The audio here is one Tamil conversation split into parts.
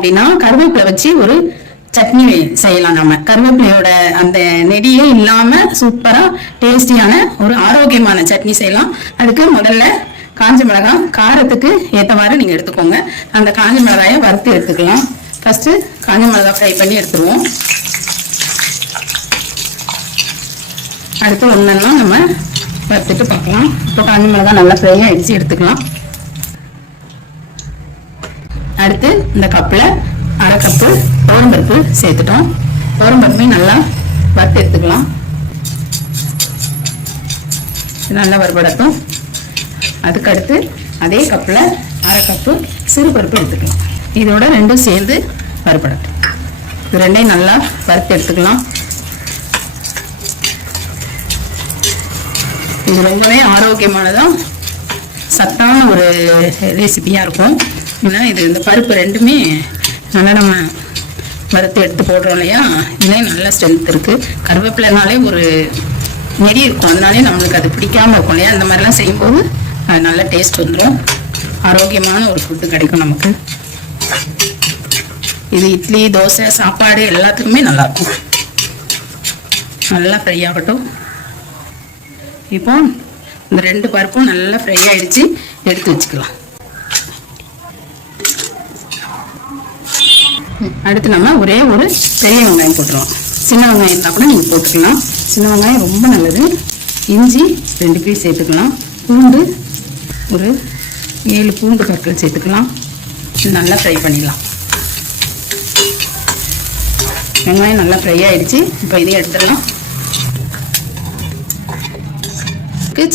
அப்படின்னா கருவேப்பிலை வச்சு ஒரு சட்னி செய்யலாம். நம்ம கருவேப்பிலையோட அந்த நெடியே இல்லாம சூப்பரா டேஸ்டியான ஒரு ஆரோக்கியமான சட்னி செய்யலாம். அதுக்கு முதல்ல காஞ்ச மிளகாய் காரத்துக்கு ஏற்றவாறு நீங்க எடுத்துக்கோங்க. அந்த காஞ்ச மிளகாயை வறுத்து எடுத்துக்கலாம். ஃபர்ஸ்ட் காஞ்ச மிளகாய் ஃப்ரை பண்ணி எடுத்துருவோம். அடுத்து ஒன்னெல்லாம் நம்ம வறுத்துட்டு பார்க்கலாம். இப்போ காஞ்ச மிளகாய் நல்லா ஃப்ரையா அடிச்சு எடுத்துக்கலாம். அடுத்து இந்த கப்பில் அரை கப்பு துவரம்பருப்பு சேர்த்துட்டோம். துவரம்பருப்பையும் நல்லா வறுத்து எடுத்துக்கலாம். நல்லா வறுபடட்டும். அதுக்கடுத்து அதே கப்பில் அரை கப்பு சிறுபருப்பு எடுத்துக்கலாம். இதோட ரெண்டும் சேர்ந்து வறுபடட்டும். இது ரெண்டையும் நல்லா வறுத்து எடுத்துக்கலாம். இது ரொம்பவே ஆரோக்கியமானதான், சத்தான ஒரு ரெசிபியாக இருக்கும். ஏன்னா இது இந்த பருப்பு ரெண்டுமே நல்லா நம்ம வறுத்து எடுத்து போடுறோம் இல்லையா, இதுலேயும் நல்ல ஸ்ட்ரென்த் இருக்குது. கருவேப்பிலைனாலே ஒரு நெறி இருக்கும், அதனாலே நம்மளுக்கு அது பிடிக்காமல் இருக்கும் இல்லையா. அந்த மாதிரிலாம் செய்யும்போது அது நல்ல டேஸ்ட் வந்துடும். ஆரோக்கியமான ஒரு ஃபுட்டு கிடைக்கும் நமக்கு. இது இட்லி, தோசை, சாப்பாடு எல்லாத்துக்குமே நல்லாயிருக்கும். நல்லா ஃப்ரை ஆகட்டும். இப்போ இந்த ரெண்டு பருப்பும் நல்லா ஃப்ரை ஆகிடுச்சு, எடுத்து வச்சுக்கலாம். அடுத்து நம்ம ஒரே ஒரு பெரிய வெங்காயம் போட்டுருவோம். சின்ன வெங்காயம் இருந்தால் கூட நீங்கள் போட்டுக்கலாம். சின்ன வெங்காயம் ரொம்ப நல்லது. இஞ்சி 2 பீஸ் சேர்த்துக்கலாம். பூண்டு ஒரு 7 பூண்டு பற்கள் சேர்த்துக்கலாம். நல்லா ஃப்ரை பண்ணிடலாம். வெங்காயம் நல்லா ஃப்ரை ஆகிடுச்சு. இப்போ இதையும் எடுத்துடலாம்.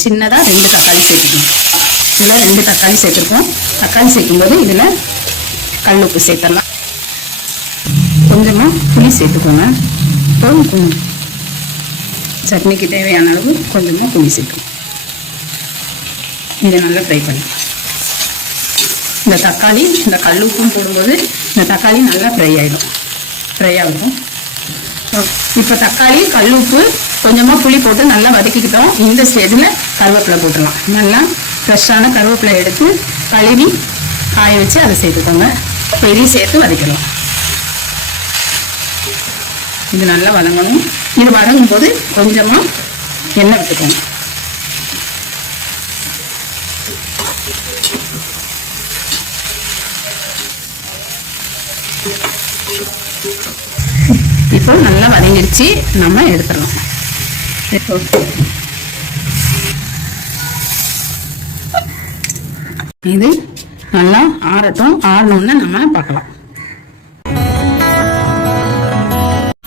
சின்னதாக 2 தக்காளி சேர்த்துக்கணும். இதில் 2 தக்காளி சேர்த்துருக்கோம். தக்காளி சேர்க்கும்போது இதில் கல் உப்பு சேர்த்துடலாம். கொஞ்சமாக புளி சேர்த்துக்கோங்க. இப்போ சட்னிக்கு தேவையான அளவு கொஞ்சமாக புளி சேர்க்கணும். இதை நல்லா ஃப்ரை பண்ணி இந்த தக்காளி இந்த கல் உப்பும் போடும்போது இந்த தக்காளி நல்லா ஃப்ரை ஆகிடும். இப்போ தக்காளி, கல் உப்பு, கொஞ்சமாக புளி போட்டு நல்லா வதக்கிக்கிட்டோம். இந்த ஸ்டேஜில் கருவேப்பிலை போட்டுடலாம். நல்லா ஃப்ரெஷ்ஷான கருவேப்பிலை எடுத்து கழுவி காய வச்சு அதை சேர்த்துக்கோங்க. பெரிய சேர்த்து வதக்கலாம். இது நல்லா வதங்கணும். இது வதங்கும் போது கொஞ்சமாக எண்ணெய் விட்டுக்கோங்க. இப்போ நல்லா வதங்கிடுச்சு, நம்ம எடுத்துடலாம். இது நல்லா ஆறட்டும். ஆறணும்னு நம்ம பார்க்கலாம்.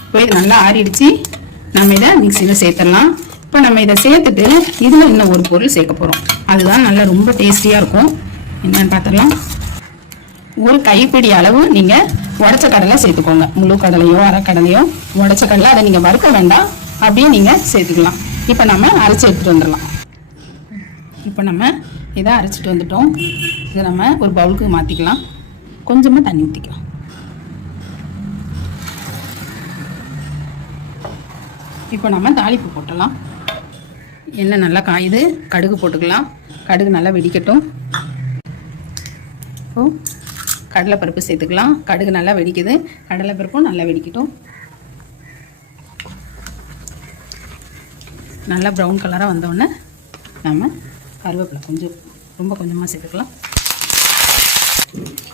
இப்போ இது நல்லா ஆறிடுச்சு. நம்ம இதை மிக்சியில் சேர்த்துடலாம். இப்போ நம்ம இதை சேர்த்துட்டு இதில் இன்னும் ஒரு பொருள் சேர்க்க போகிறோம். அதுதான் நல்லா ரொம்ப டேஸ்டியாக இருக்கும். என்னன்னு பார்த்துடலாம். ஒரு கைப்பிடி அளவு நீங்கள் உடச்ச கடலை சேர்த்துக்கோங்க. முழு கடலையோ அரைக்கடலையோ உடச்ச கடலை, அதை நீங்கள் வறுக்க வேண்டாம், அப்படியே நீங்கள் சேர்த்துக்கலாம். இப்போ நம்ம அரைச்சி எடுத்துகிட்டு வந்துடலாம். இப்போ நம்ம இதை அரைச்சிட்டு வந்துட்டோம். இதை நம்ம ஒரு பவுலுக்கு மாற்றிக்கலாம். கொஞ்சமாக தண்ணி ஊற்றிக்கலாம். இப்போ நம்ம தாளிப்பு போட்டலாம். எண்ணெய் நல்லா காயுது. கடுகு போட்டுக்கலாம். கடுகு நல்லா வெடிக்கட்டும். இப்போ கடலைப்பருப்பு சேர்த்துக்கலாம். கடுகு நல்லா வெடிக்குது. கடலைப்பருப்பும் நல்லா வெடிக்கட்டும். நல்லா ப்ரௌன் கலராக வந்தோடனே நம்ம கருவேப்பிலை ரொம்ப கொஞ்சமாக சேர்த்துக்கலாம்.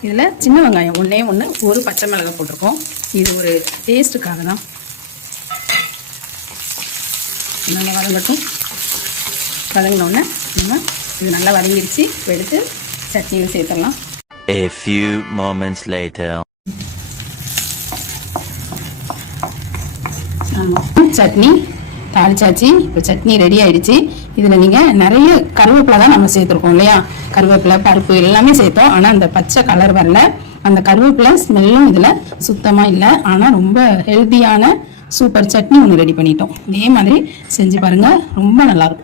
இதில் சின்ன வெங்காயம் ஒன்றே ஒன்று, ஒரு பச்சை மிளகாய் போட்டிருக்கோம். இது ஒரு டேஸ்ட்டுக்காக தான். நல்லா வதங்கட்டும். வதங்கினோடனே நம்ம இது நல்லா வதங்கிடுச்சு. எடுத்து சட்னியில் சேர்த்துடலாம். A few moments later. Chutney தாளிச்சாச்சு. இப்போ சட்னி ரெடி ஆயிடுச்சு. இதில் நீங்கள் நிறைய கருவேப்பிலை தான் நம்ம சேர்த்துருக்கோம் இல்லையா. கருவேப்பிலை, பருப்பு எல்லாமே சேர்த்தோம். ஆனால் அந்த பச்சை கலர் வரல. அந்த கருவேப்பிலை ஸ்மெல்லும் இதில் சுத்தமாக இல்லை. ஆனால் ரொம்ப ஹெல்த்தியான சூப்பர் சட்னி ஒன்று ரெடி பண்ணிட்டோம். இதே மாதிரி செஞ்சு பாருங்கள், ரொம்ப நல்லாயிருக்கும்.